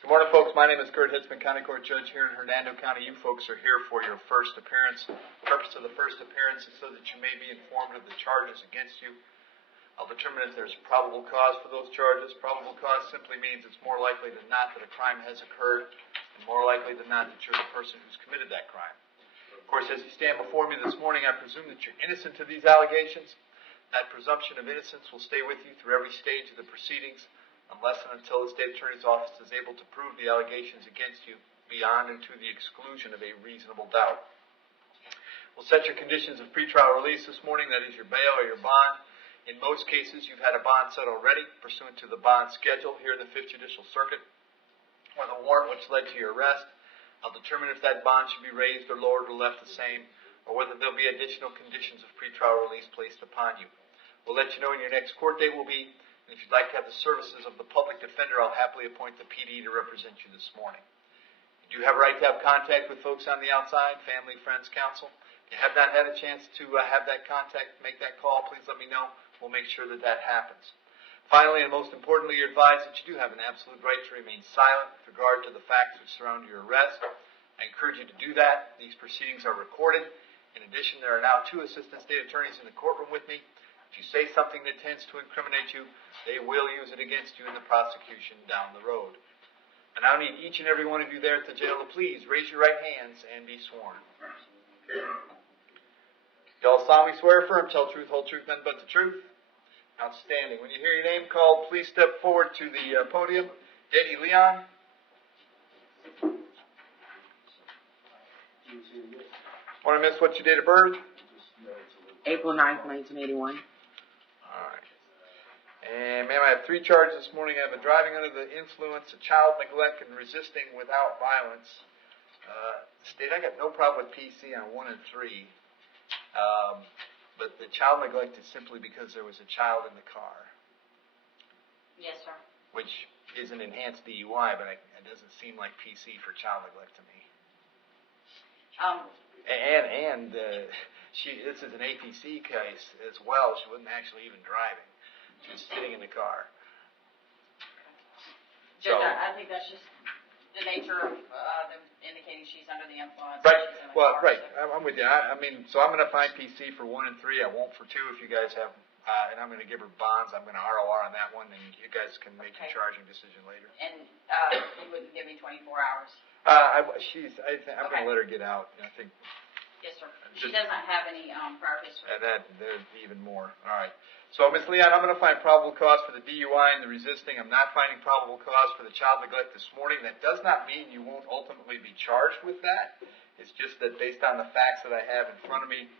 Good morning, folks. My name is Hitzemann, County Court Judge here in Hernando County. You folks are here for your first appearance. The purpose of the first appearance is so that you may be informed of the charges against you. I'll determine if there's probable cause for those charges. Probable cause simply means it's more likely than not that a crime has occurred, and more likely than not that you're the person who's committed that crime. Of course, as you stand before me this morning, I presume that you're innocent of these allegations. That presumption of innocence will stay with you through every stage of the proceedings, unless and until the State Attorney's Office is able to prove the allegations against you beyond and to the exclusion of a reasonable doubt. We'll set your conditions of pretrial release this morning, that is your bail or your bond. In most cases, you've had a bond set already, pursuant to the bond schedule here in the 5th Judicial Circuit, or the warrant which led to your arrest. I'll determine if that bond should be raised or lowered or left the same, or whether there'll be additional conditions of pretrial release placed upon you. We'll let you know when your next court date will be. And if you'd like to have the services of the public defender, I'll happily appoint the PD to represent you this morning. You do have a right to have contact with folks on the outside, family, friends, counsel. If you have not had a chance to have that contact, make that call, please let me know. We'll make sure that that happens. Finally, and most importantly, you're advised that you do have an absolute right to remain silent with regard to the facts which surround your arrest. I encourage you to do that. These proceedings are recorded. In addition, there are now 2 assistant state attorneys in the courtroom with me. If you say something that tends to incriminate you, they will use it against you in the prosecution down the road. I now need each and every one of you there at the jail to please raise your right hands and be sworn. Y'all solemnly swear affirm, tell truth, whole truth, nothing but the truth. Outstanding. When you hear your name called, please step forward to the podium. Eddie Leon. Want to miss what's your date of birth? April 9th, 1981. And ma'am, I have 3 charges this morning. I have a driving under the influence, a child neglect, and resisting without violence. State, I got no problem with PC on 1 and 3. But the child neglect is simply because there was a child in the car. Yes, sir. Which is an enhanced DUI, but it doesn't seem like PC for child neglect to me. This is an APC case as well. She wasn't actually even driving. She was sitting in the car. Judge, I think that's just the nature of them indicating she's under the influence. Right. She's in the Well, car, right. So. I'm with you. I mean, so I'm going to find PC for 1 and 3. I won't for 2 if you guys have, and I'm going to give her bonds. I'm going to ROR on that one, and you guys can make your charging decision later. And you wouldn't give me 24 hours? I'm going to let her get out. I think. Yes, sir. She doesn't have any prior history. There's even more. All right. So, Ms. Leon, I'm going to find probable cause for the DUI and the resisting. I'm not finding probable cause for the child neglect this morning. That does not mean you won't ultimately be charged with that. It's just that based on the facts that I have in front of me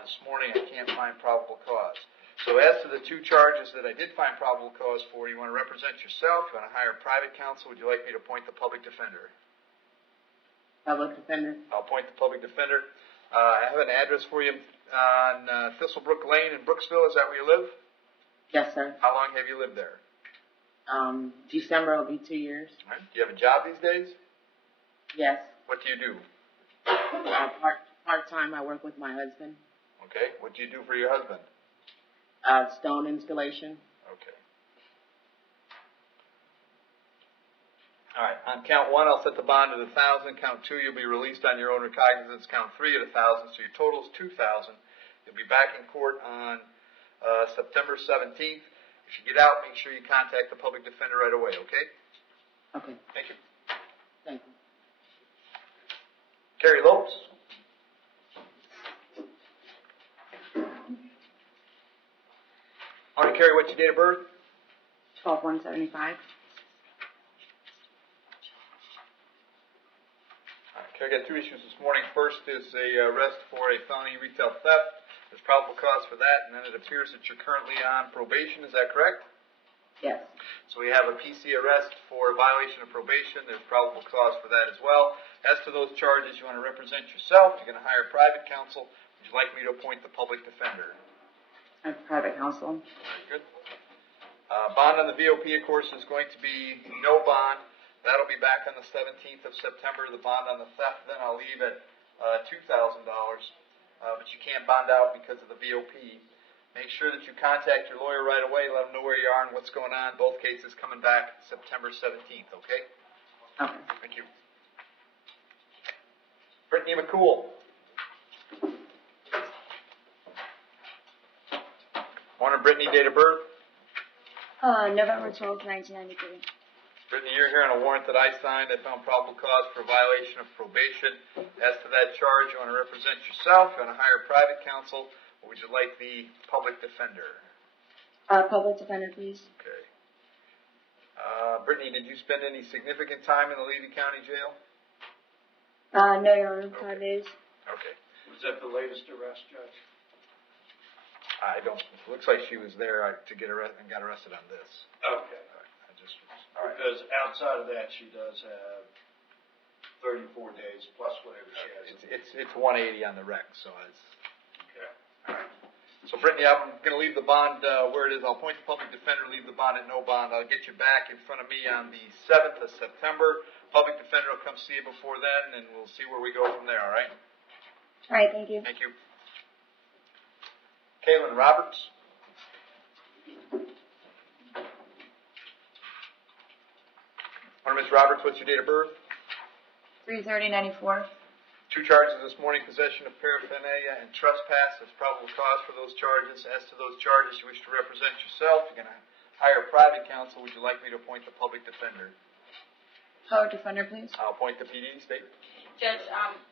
this morning, I can't find probable cause. So as to the 2 charges that I did find probable cause for, you want to represent yourself, you want to hire private counsel, would you like me to appoint the public defender? Public defender. I'll appoint the public defender. I have an address for you on Thistlebrook Lane in Brooksville. Is that where you live? Yes, sir. How long have you lived there? December will be 2 years. All right. Do you have a job these days? Yes. What do you do? Part-time, I work with my husband. Okay. What do you do for your husband? Stone installation. Okay. All right. On count 1, I'll set the bond at $1,000. Count 2, you'll be released on your own recognizance. Count 3 at $1,000. So your total is $2,000. You'll be back in court on September 17th. If you get out, make sure you contact the public defender right away. Okay? Okay. Thank you. Thank you. Carrie Lopes. All right, Carrie, what's your date of birth? 12/1/75. I got 2 issues this morning. First is a arrest for a felony retail theft. There's probable cause for that, and then it appears that you're currently on probation. Is that correct? Yes. So we have a PC arrest for violation of probation. There's probable cause for that as well. As to those charges, you want to represent yourself. You're going to hire private counsel. Would you like me to appoint the public defender? I have private counsel. Very good. Bond on the VOP, of course, is going to be no bond. That'll be back on the 17th of September. The bond on the theft, then I'll leave at $2,000. But you can't bond out because of the VOP. Make sure that you contact your lawyer right away. Let them know where you are and what's going on. Both cases coming back September 17th, okay? Okay. Thank you. Brittany McCool. Morning, Brittany, date of birth? November 12th, 1993. Brittany, you're here on a warrant that I signed. I found probable cause for violation of probation. As to that charge, you want to represent yourself, you want to hire private counsel, or would you like the public defender? Public defender, please. Okay. Brittany, did you spend any significant time in the Levy County Jail? No, Your Honor, 5 days. Okay. Was that the latest arrest, Judge? I don't, it looks like she was there to get arrested and got arrested on this. Okay. All right. Because outside of that, she does have 34 days plus whatever she has. It's 180 on the rec, so it's. Okay. All right. So Brittany, I'm going to leave the bond where it is. I'll appoint the public defender, leave the bond at no bond. I'll get you back in front of me on the 7th of September. Public defender will come see you before then, and we'll see where we go from there, all right? All right, thank you. Thank you. Kaylin Roberts. Ms. Roberts, what's your date of birth? 3/30/94. 2 charges this morning, possession of paraphernalia and trespass. There's probable cause for those charges. As to those charges, you wish to represent yourself. You're going to hire private counsel. Would you like me to appoint the public defender? Public defender, please. I'll appoint the PD state. Judge,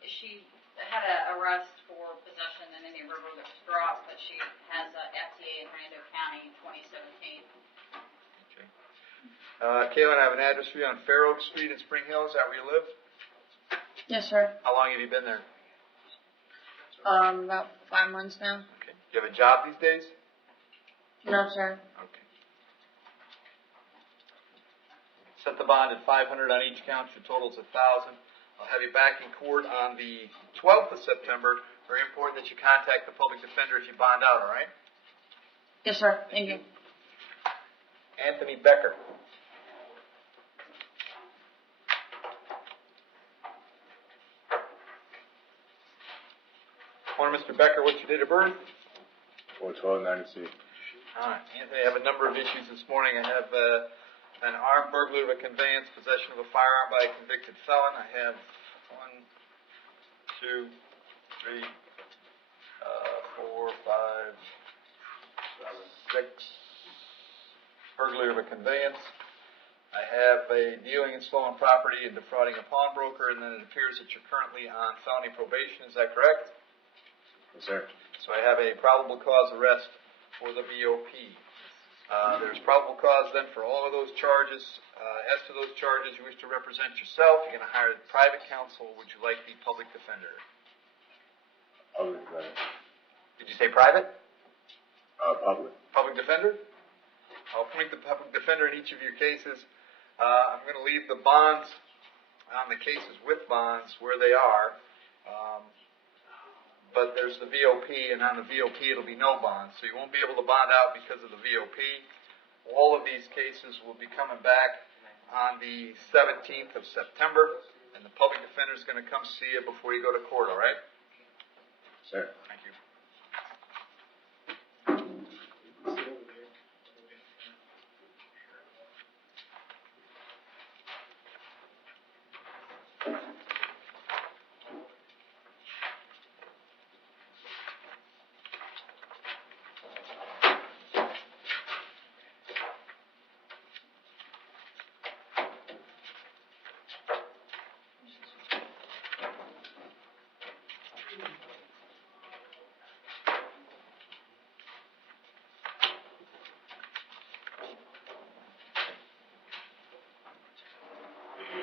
she had an arrest for possession in any river that was dropped, but she has a FTA in Hernando County in 2017. Okay. Kaylin, I have an address for you on Fair Oak Street in Spring Hill. Is that where you live? Yes, sir. How long have you been there? About 5 months now. Okay. Do you have a job these days? No, sir. Okay. Set the bond at $500 on each count. Your total's $1,000. I'll have you back in court on the 12th of September. Very important that you contact the public defender if you bond out, all right? Yes, sir. Thank you. Anthony Becker. Morning, Mr. Becker. What's your date of birth? 4/12/96. All right, Anthony, I have a number of issues this morning. I have an armed burglary of a conveyance, possession of a firearm by a convicted felon. I have 1, 2, 3, 4, 5, 6. Burglary of a conveyance. I have a dealing in stolen property and defrauding a pawnbroker, and then it appears that you're currently on felony probation. Is that correct? Yes, sir. So I have a probable cause arrest for the VOP. There's probable cause then for all of those charges. As to those charges, you wish to represent yourself. You're going to hire private counsel. Would you like the public defender? Public defender. Did you say private? Public. Public defender? I'll appoint the public defender in each of your cases. I'm going to leave the bonds on the cases with bonds where they are. But there's the VOP, and on the VOP it'll be no bond. So you won't be able to bond out because of the VOP. All of these cases will be coming back on the 17th of September, and the public defender is going to come see you before you go to court, all right? Sir. Thank you.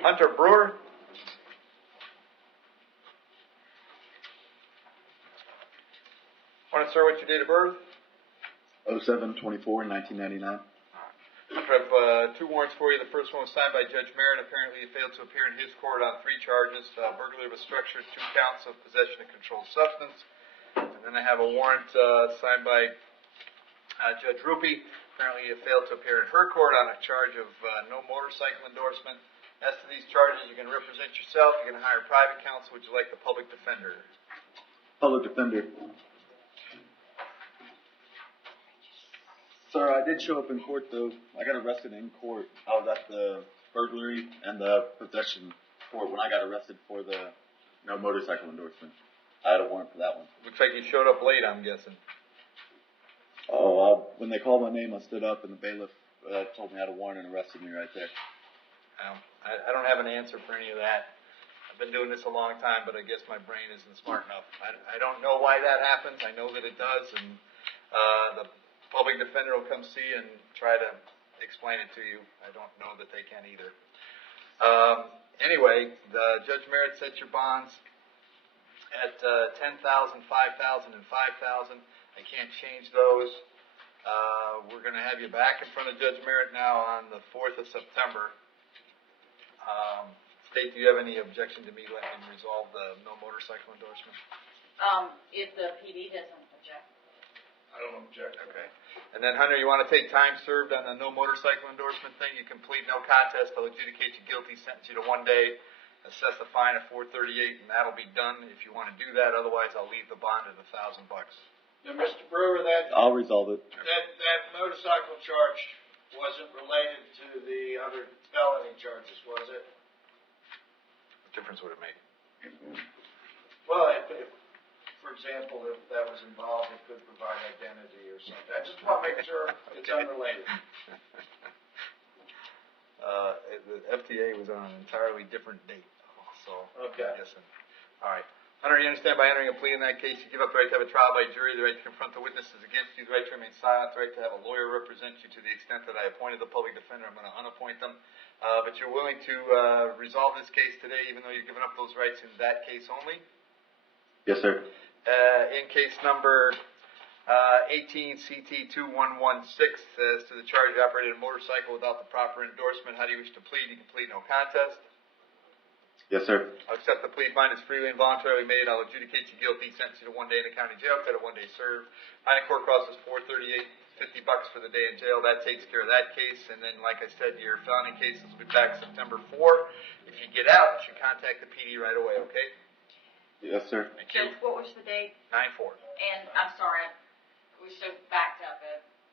Hunter Brewer. Morning, sir. What's your date of birth? 07/24/1999. I have 2 warrants for you. The first one was signed by Judge Merritt. Apparently, he failed to appear in his court on 3 charges: burglary of a structure, 2 counts of possession of controlled substance. And then I have a warrant signed by Judge Rupi. Apparently, he failed to appear in her court on a charge of no motorcycle endorsement. As to these charges, you can represent yourself. You're going to hire private counsel. Would you like the public defender? Public defender. Sir, I did show up in court, though. I got arrested in court. I was at the burglary and the possession for when I got arrested for the no motorcycle endorsement. I had a warrant for that one. Looks like you showed up late, I'm guessing. Oh, when they called my name, I stood up and the bailiff told me I had a warrant and arrested me right there. I don't have an answer for any of that. I've been doing this a long time, but I guess my brain isn't smart enough. I don't know why that happens. I know that it does, and the public defender will come see and try to explain it to you. I don't know that they can either. Anyway, Judge Merritt set your bonds at $10,000, $5,000, and $5,000. I can't change those. We're going to have you back in front of Judge Merritt now on the 4th of September. State, do you have any objection to me letting him resolve the no motorcycle endorsement? If the PD doesn't object. I don't object. Okay. And then, Hunter, you want to take time served on the no motorcycle endorsement thing? You can plead no contest. I'll adjudicate you guilty, sentence you to 1 day, assess the fine of $438, and that'll be done if you want to do that. Otherwise, I'll leave the bond at $1,000. Now, Mr. Brewer, that I'll resolve it. motorcycle charge wasn't related to the other felony charges, was it? What difference would it make? Well, if, for example, if that was involved, it could provide identity or something. I just want to make sure it's unrelated. The FTA was on an entirely different date, so Okay. I'm guessing. All right. Hunter, you understand by entering a plea in that case, you give up the right to have a trial by jury, the right to confront the witnesses against you, the right to remain silent, the right to have a lawyer represent you to the extent that I appointed the public defender. I'm going to unappoint them. But you're willing to resolve this case today, even though you've given up those rights in that case only? Yes, sir. In case number 18 CT 2116 says to the charge you operated a motorcycle without the proper endorsement, how do you wish to plead? You can plead no contest. Yes, sir. I'll accept the plea. Fine is freely and voluntarily made. I'll adjudicate you guilty. Sentence you to 1 day in the county jail. Instead of 1 day served. Fine in court costs is $438, $50 for the day in jail. That takes care of that case. And then, like I said, your felony cases will be back September 4. If you get out, you should contact the PD right away. Okay? Yes, sir. Thank you. Judge, what was the date? 9/4. And I'm sorry, we so backed up.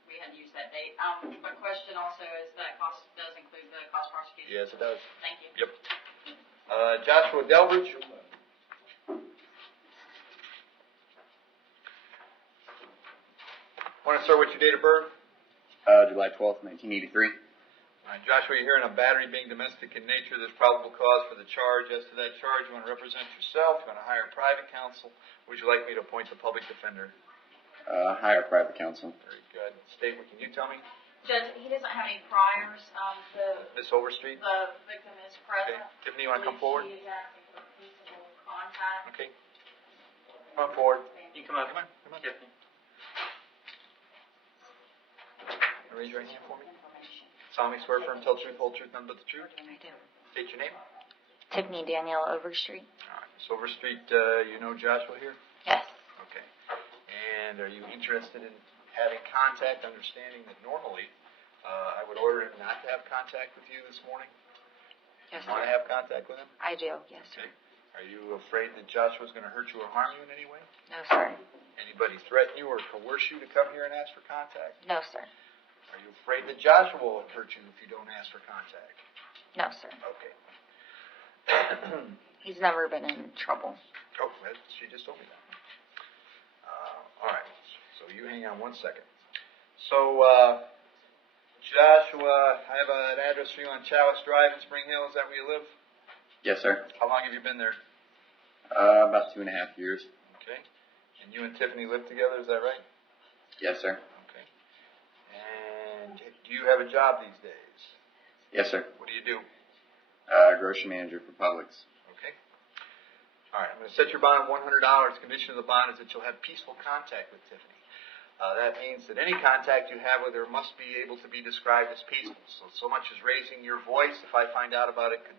We hadn't used that date. My question also is that cost does include the cost prosecution. Yes, it does. Thank you. Yep. Joshua Delbridge. Want to start with your date of birth? July 12th, 1983. All right, Joshua, you're hearing a battery being domestic in nature. There's probable cause for the charge. As to that charge, you want to represent yourself. You want to hire private counsel. Would you like me to appoint the public defender? Hire private counsel. Very good. State, what can you tell me? Judge, he doesn't have any priors. Miss Overstreet? The victim is Okay. present. Tiffany, you want to come forward? She is asking for peaceable contact. Okay. Come on forward. You come up. Come on. Come on. Tiffany. Raise your right hand for me. Information. Solemnly swear firm, tell the truth, whole truth, none but the truth. I do. State your name. Tiffany Danielle Overstreet? All right. Miss Overstreet, you know Joshua here? Yes. Okay. And are you interested in having contact, understanding that normally I would order him not to have contact with you this morning? Yes, You want to sir. have contact with him? I do. Yes, sir. Okay. Are you afraid that Joshua's going to hurt you or harm you in any way? No, sir. Anybody threaten you or coerce you to come here and ask for contact? No, sir. Are you afraid that Joshua will hurt you if you don't ask for contact? No, sir. Okay. He's never been in trouble. Oh, she just told me that. All right. So you hang on 1 second. So, Joshua, I have an address for you on Chalice Drive in Spring Hill. Is that where you live? Yes, sir. How long have you been there? About 2.5 years. Okay. And you and Tiffany live together, is that right? Yes, sir. Okay. And do you have a job these days? Yes, sir. What do you do? Grocery manager for Publix. Okay. All right. I'm going to set your bond at $100. Condition of the bond is that you'll have peaceful contact with Tiffany. That means that any contact you have with her must be able to be described as peaceful. So much as raising your voice, if I find out about it, could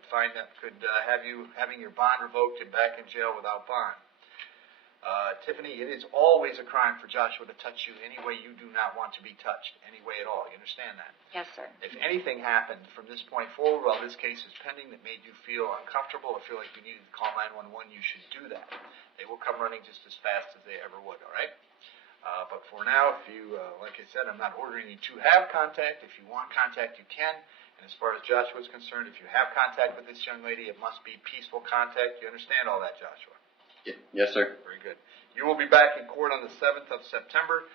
have you having your bond revoked and back in jail without bond. Tiffany, it is always a crime for Joshua to touch you any way you do not want to be touched, any way at all. You understand that? Yes, sir. If anything happened from this point forward while this case is pending that made you feel uncomfortable or feel like you needed to call 911, you should do that. They will come running just as fast as they ever would, all right? But for now, if you, like I said, I'm not ordering you to have contact. If you want contact, you can. And as far as Joshua is concerned, if you have contact with this young lady, it must be peaceful contact. You understand all that, Joshua? Yes, sir. Very good. You will be back in court on the 7th of September.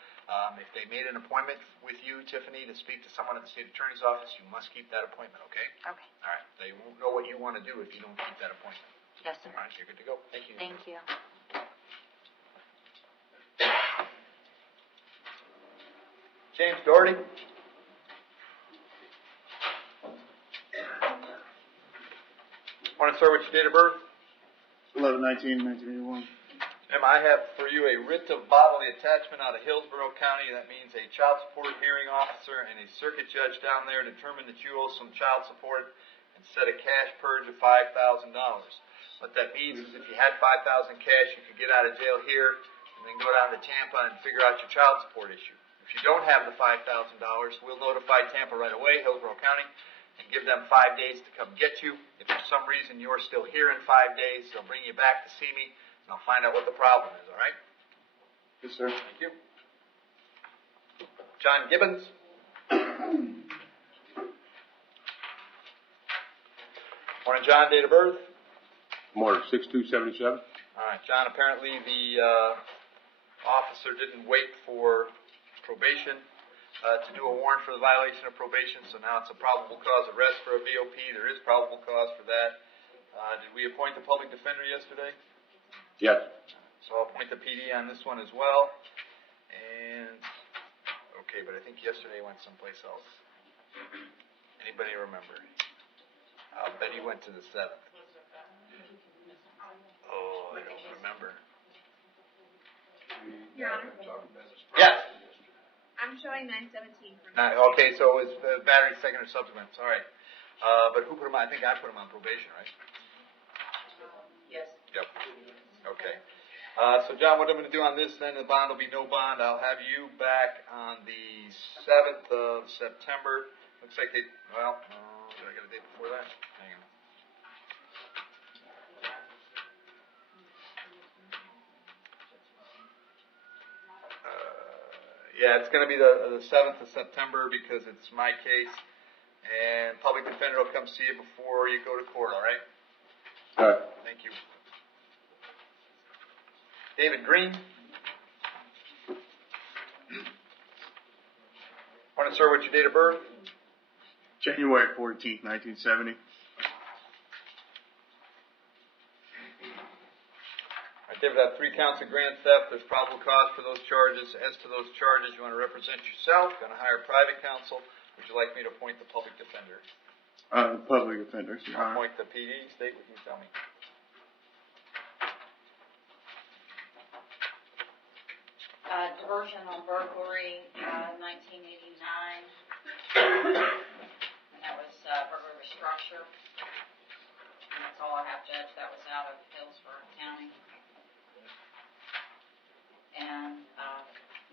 If they made an appointment with you, Tiffany, to speak to someone at the state attorney's office, you must keep that appointment, okay? Okay. All right. They won't know what you want to do if you don't keep that appointment. Yes, sir. All right, you're good to go. Thank you. Thank you. James Doherty. Want to start with your date of birth? 11/19/1981. Em, I have for you a writ of bodily attachment out of Hillsborough County. That means a child support hearing officer and a circuit judge down there determined that you owe some child support and set a cash purge of $5,000. What that means is if you had $5,000 cash, you could get out of jail here and then go down to Tampa and figure out your child support issue. If you don't have the $5,000, we'll notify Tampa right away, Hillsborough County, and give them 5 days to come get you. If for some reason you're still here in 5 days, they'll bring you back to see me, and I'll find out what the problem is, all right? Yes, sir. Thank you. John Gibbons. Morning, John. Date of birth? Morning, 6/2/77. All right, John, apparently the officer didn't wait for probation to do a warrant for the violation of probation, so now it's a probable cause arrest for a VOP. There is probable cause for that. Did we appoint the public defender yesterday? Yes. So I'll appoint the PD on this one as well. And, okay, but I think yesterday went someplace else. Anybody remember? I'll bet he went to the 7th. Oh, I don't remember. Your Honor, Yes. I'm showing 917 for Okay, so it was battery, second, or subsequent. All right. But who put him on? I think I put him on probation, right? Yes. Yep. Okay. So, John, what I'm going to do on this, then, the bond will be no bond. I'll have you back on the 7th of September. Looks like they, well, did I get a date before that? Hang on. Yeah, it's going to be the 7th of September because it's my case. And public defender will come see you before you go to court, all right? All right. Thank you. David Green. Want to start with your date of birth? January 14th, 1970. All right, David, I have 3 counts of grand theft. There's probable cause for those charges. As to those charges, you want to represent yourself, going to hire private counsel. Would you like me to appoint the public defender? Public offenders, Your Honor. Appoint the PD. State what you tell me. Diversion on burglary, 1989. And that was burglary with structure. And that's all I have, Judge. That was out of Hillsborough County. And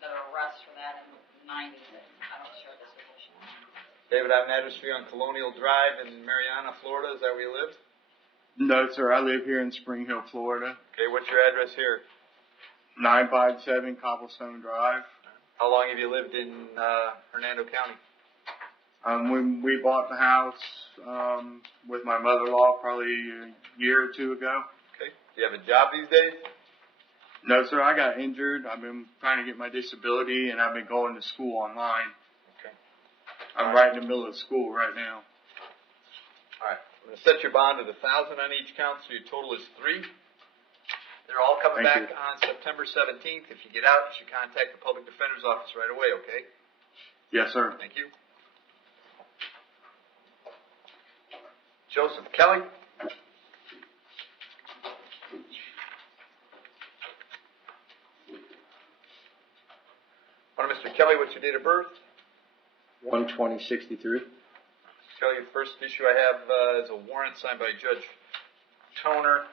the arrest for that in the 90s, I don't share this position. David, I have an address for you on Colonial Drive in Marianna, Florida. Is that where you live? No, sir. I live here in Spring Hill, Florida. Okay, what's your address here? 957 Cobblestone Drive. How long have you lived in Hernando County? When we bought the house with my mother-in-law probably a year or 2 ago. Okay. Do you have a job these days? No, sir. I got injured. I've been trying to get my disability, and I've been going to school online. Okay. I'm right in the middle of school right now. All right. I'm going to set your bond at $1,000 on each count, so your total is 3. They're all coming Thank back on September 17th. If you get out, you should contact the public defender's office right away, okay? Yes, sir. Thank you. Joseph Kelly. Mr. Kelly, what's your date of birth? 1/20/63. Kelly, the first issue I have is a warrant signed by Judge Toner.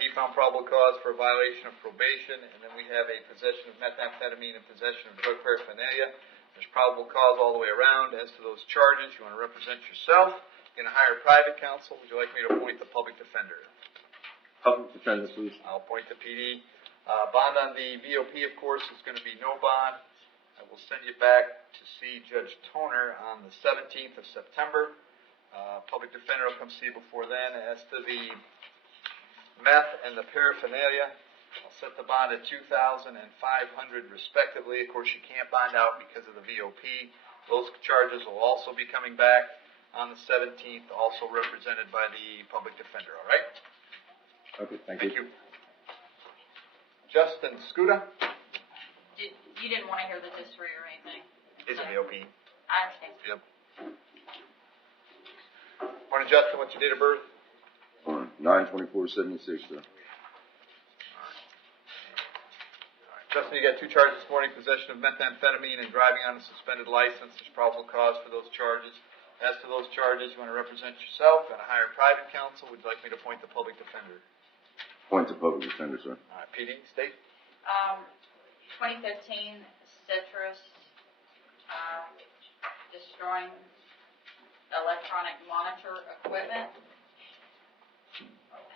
He found probable cause for a violation of probation, and then we have a possession of methamphetamine and possession of drug paraphernalia. There's probable cause all the way around. As to those charges, you want to represent yourself. You're going to hire private counsel. Would you like me to appoint the public defender? Public defender, please. I'll appoint the PD. Bond on the VOP, of course, is going to be no bond. I will send you back to see Judge Toner on the 17th of September. Public defender will come see you before then. As to the meth and the paraphernalia, I'll set the bond at $2,000 and $500 respectively. Of course, you can't bond out because of the VOP. Those charges will also be coming back on the 17th, also represented by the public defender, all right? Okay, thank Thank you. you. Justin Scuda? You didn't want to hear the history or anything? It's a VOP. I understand. Yep. Morning, Justin. What's your date of birth? 9/24/76, sir. Justin, you got 2 charges this morning, possession of methamphetamine and driving on a suspended license. There's probable cause for those charges. As to those charges, you want to represent yourself and hire private counsel. Would you like me to appoint the public defender? Point to public defender, sir. All right, PD, state. 2015 citrus, destroying electronic monitor equipment.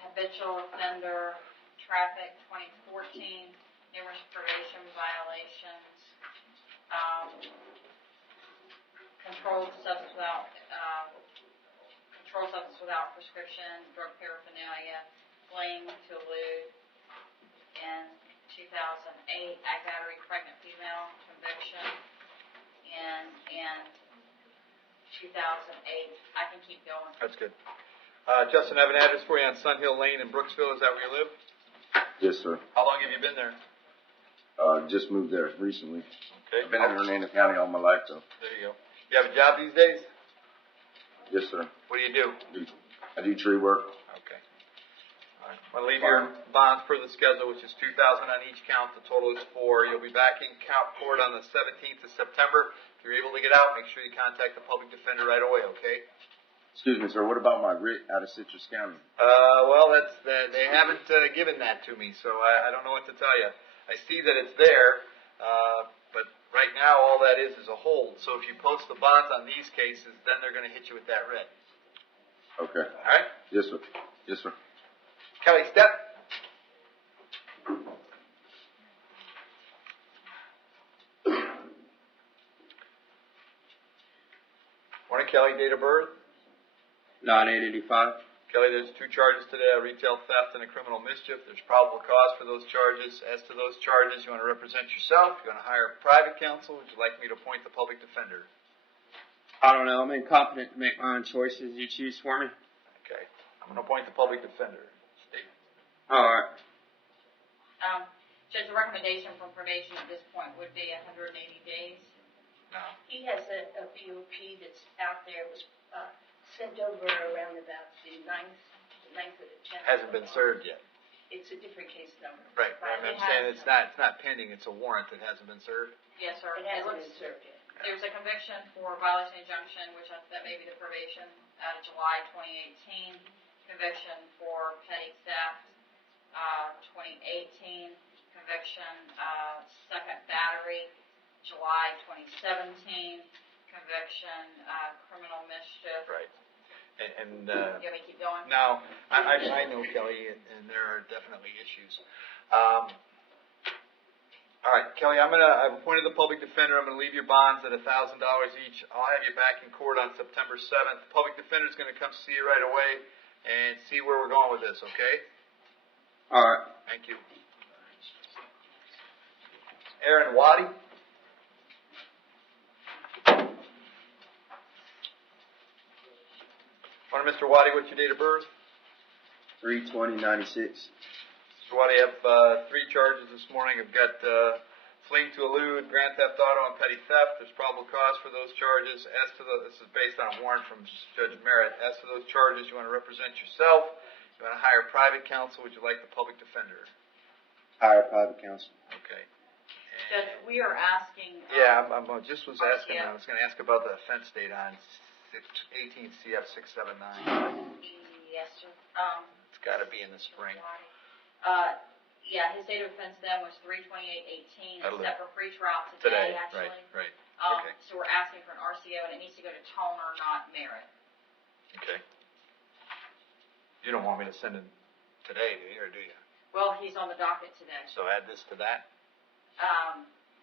Habitual offender, traffic, 2014, numerous probation violations, controlled substance without prescription, drug paraphernalia, fleeing to elude. In 2008, ag battery, pregnant female, conviction. In 2008, I can keep going. That's good. Justin, I have an address for you on Sun Hill Lane in Brooksville. Is that where you live? Yes, sir. How long have you been there? Just moved there recently. Okay. I've been in Hernando County all my life, though. There you go. You have a job these days? Yes, sir. What do you do? I do tree work. Okay. All right. I'm going to leave your bonds per the schedule, which is $2,000 on each count. The total is $4,000. You'll be back in court on the 17th of September. If you're able to get out, make sure you contact the public defender right away, okay? Excuse me, sir. What about my writ out of Citrus County? Well, they haven't given that to me, so I don't know what to tell you. I see that it's there, but right now all that is a hold. So if you post the bonds on these cases, then they're going to hit you with that writ. Okay. All right? Yes, sir. Yes, sir. Kelly, step. Morning, Kelly. Date of birth? 9/8/85. Kelly, there's 2 charges today, a retail theft and a criminal mischief. There's probable cause for those charges. As to those charges, you want to represent yourself. You're going to hire private counsel. Would you like me to appoint the public defender? I don't know. I'm incompetent to make my own choices. You choose for me. Okay. I'm going to appoint the public defender. State. All right. Judge, the recommendation from probation at this point would be 180 days. No. He has a VOP that's out there, was sent over around about the 9th or the 10th. Hasn't been served yet. It's a different case number. Right. I'm saying it's not pending. It's a warrant that hasn't been served. Yes, sir. It hasn't been served yet. There's a conviction for violation of injunction, which that may be the probation out of July 2018. Conviction for petty theft, 2018. Conviction, second battery, July 2017. Conviction, criminal mischief. Right. And You want me to keep going? no, I know, Kelly, and there are definitely issues. All right, Kelly, I've appointed the public defender. I'm going to leave your bonds at $1,000 each. I'll have you back in court on September 7th. The public defender is going to come see you right away and see where we're going with this, okay? All right. Thank you. Aaron Waddy. Morning, Mr. Waddy. What's your date of birth? 3/20/96. Mr. Waddy, I have 3 charges this morning. I've got fleeing to elude, grand theft auto, and petty theft. There's probable cause for those charges. This is based on a warrant from Judge Merritt. As to those charges, you want to represent yourself. You want to hire private counsel. Would you like the public defender? Hire private counsel. Okay. Judge, we are asking. Yeah, I just was asking. RCF. I was going to ask about the offense date on 18 CF 679. Yes, sir. It's got to be in the spring. Yeah, his date of offense then was 3/28/18, That'll except for pretrial today, actually. Right. Okay. So we're asking for an RCO, and it needs to go to Toner, not Merritt. Okay. You don't want me to send him today, do you, or do you? Well, he's on the docket today. So add this to that.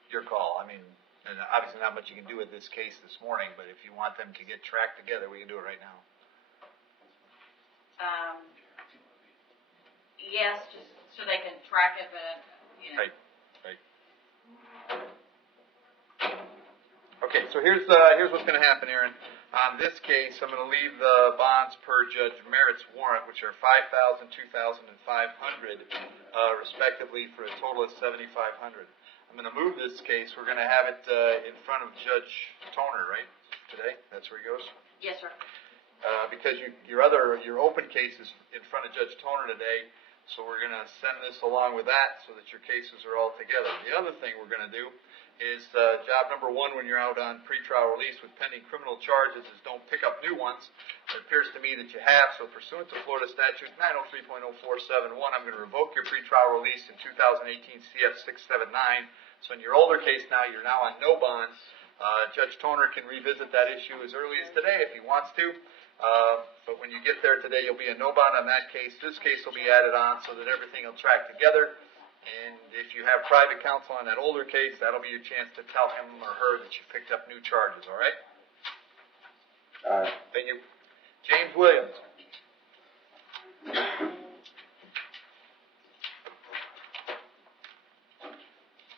Your call. I mean, and obviously not much you can do with this case this morning, but if you want them to get tracked together, we can do it right now. Yes, just so they can track it, but, you know. Right. Okay, so here's what's going to happen, Aaron. On this case, I'm going to leave the bonds per Judge Merritt's warrant, which are $5,000, $2,000, and $500, respectively, for a total of $7,500. I'm going to move this case. We're going to have it in front of Judge Toner, right? Today, that's where he goes. Yes, sir. Because your open case is in front of Judge Toner today, so we're going to send this along with that so that your cases are all together. The other thing we're going to do is job number one when you're out on pretrial release with pending criminal charges is don't pick up new ones. It appears to me that you have, so pursuant to Florida Statute 903.0471, I'm going to revoke your pretrial release in 2018 CF 679. So in your older case now, you're now on no bond. Judge Toner can revisit that issue as early as today if he wants to. But when you get there today, you'll be a no bond on that case. This case will be added on so that everything will track together. And if you have private counsel on that older case, that'll be your chance to tell him or her that you picked up new charges, all right? All right. Thank you. James Williams.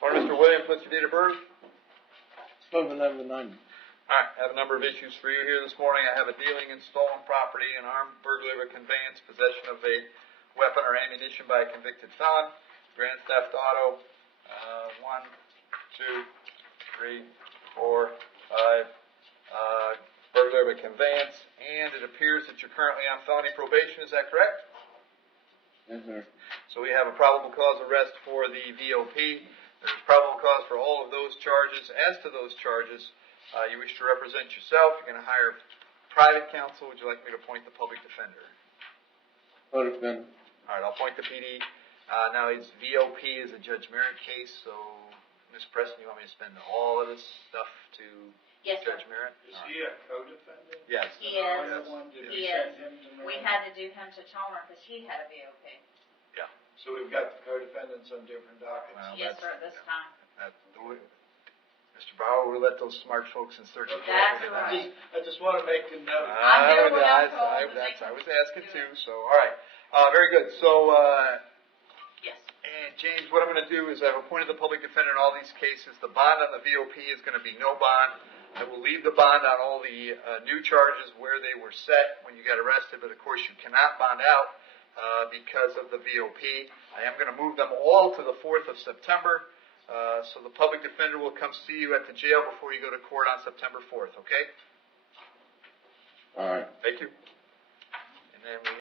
Morning, Mr. Williams. What's your date of birth? 12/11/90. All right, I have a number of issues for you here this morning. I have a dealing in stolen property, an armed burglary, conveyance, possession of a weapon or ammunition by a convicted felon, grand theft auto, 1, 2, 3, 4, 5, burglary by conveyance, and it appears that you're currently on felony probation. Is that correct? Yes, sir. So we have a probable cause arrest for the VOP. There's probable cause for all of those charges. As to those charges, you wish to represent yourself. You're going to hire private counsel. Would you like me to appoint the public defender? Public defender. All right, I'll appoint the PD. Now, his VOP is a Judge Merritt case, so Ms. Preston, you want me to spend all of this stuff to Yes, sir. Judge Merritt? Is he a co-defendant? Yes. He is. Did He we is. send him to We Merritt? had to do him to Toner because he had a VOP. So we've got the co-defendants on different dockets. Well, Yes, that's- sir, this time. Mr. Bauer, we'll let those smart folks in circuit court That's figure it out. right. I just want to make a note. I'm doing what I'm told, I but they was can asking do too, it. so, all right. Very good. So, Yes. and James, what I'm going to do is I've appointed the public defender in all these cases. The bond on the VOP is going to be no bond. I will leave the bond on all the new charges where they were set when you got arrested, but of course you cannot bond out because of the VOP. I am going to move them all to the 4th of September. So the public defender will come see you at the jail before you go to court on September 4th, okay? All right. Thank you. And then we